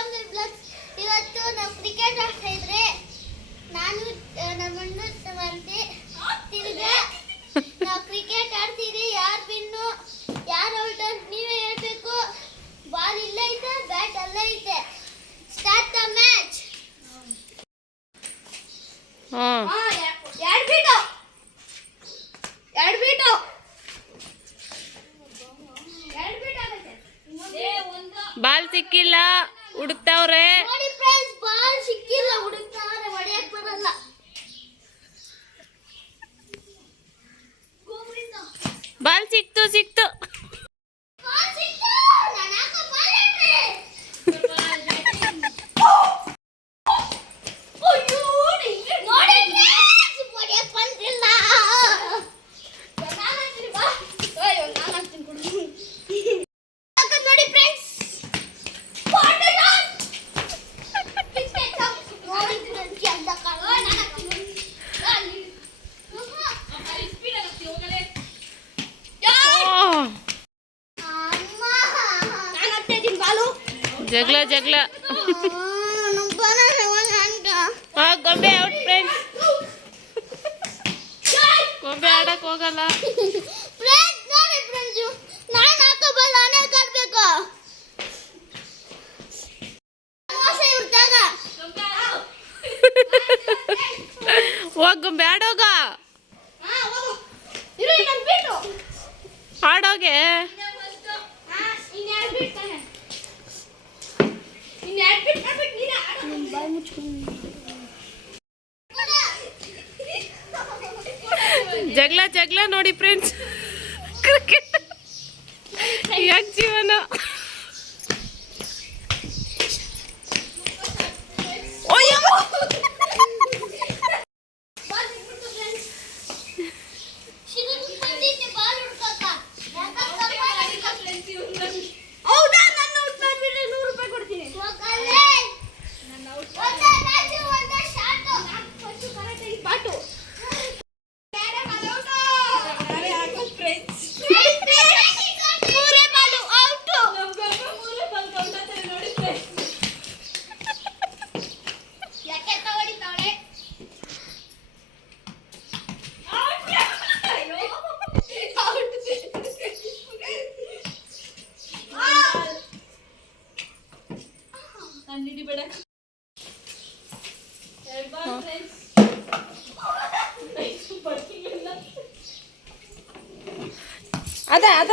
Welcome to blogs. ಇವತ್ತು ನಾವು cricket ಆಡ್ತಾ ಇದ್ರೆ ನಾನು ನಮ್ಮನ್ನು ಬಂದೆ ತಿರ್ಗಾ ನಾವು ಕ್ರಿಕೆಟ್ ಆಡ್ತೀರಿ. ಯಾರು ವಿನ್ನು ಯಾರು ಔಟ್ ಅಂತ ನೀವೇ ಹೇಳ್ಬೇಕು. ಬಾಲ್ ಇಲ್ಲ ಐತೆ, ಬ್ಯಾಟ್ ಅಲ್ಲ ಐತೆ. Start the match. ಬಾಲ್ ಸಿಕ್ಕಿಲ್ಲ, ಹುಡುಕ್ತಾವ್ರೆ. ನೋಡಿ ಫ್ರೆಂಡ್ಸ್, ಬಾಲ್ ಸಿಕ್ಕಿಲ್ಲ, ಹುಡುಕ್ತಾವ್ರೆ, ಹೊಡೆಯಕ್ಕೆ ಬರಲ್ಲ. ಬಾಲ್ ಸಿಕ್ತು ಸಿಕ್ತು. ಬಾಲ್ ಸಿಕ್ತು, ನಾನು ಹಾಕೋ ಬಾಲ್ ಇಟ್ರೆ. ಅಯ್ಯೋ, ನೋಡಿ ಫ್ರೆಂಡ್ಸ್, ಹೊಡೆಯಕ್ಕೆ ಬಂದಿಲ್ಲ. ನಾನು ಹಾಕ್ತೀನಿ ಬಾ. ಅಯ್ಯೋ, ನಾನು ಹಾಕ್ತೀನಿ ಕೊಡು. ನೋಡಿ ಫ್ರೆಂಡ್ಸ್, ಜಗಳ ಜಗಳ. ಗೊಂಬೆ ಔಟ್ ಫ್ರೆಂಡ್ಸ್. ಗೊಂಬೆ ಆಡಕ್ ಹೋಗಲ್ಲ. ಹೋಗ್ ಗೊಂಬೆ ಆಡೋಗ, ಆಡೋಗೆ. ಜಗಳ ಜಗಳ ನೋಡಿ ಫ್ರೆಂಡ್ಸ್. ಕ್ರಿಕೆಟ್ ಯಾಕೆ ಜೀವನ. ಅದ ಅದ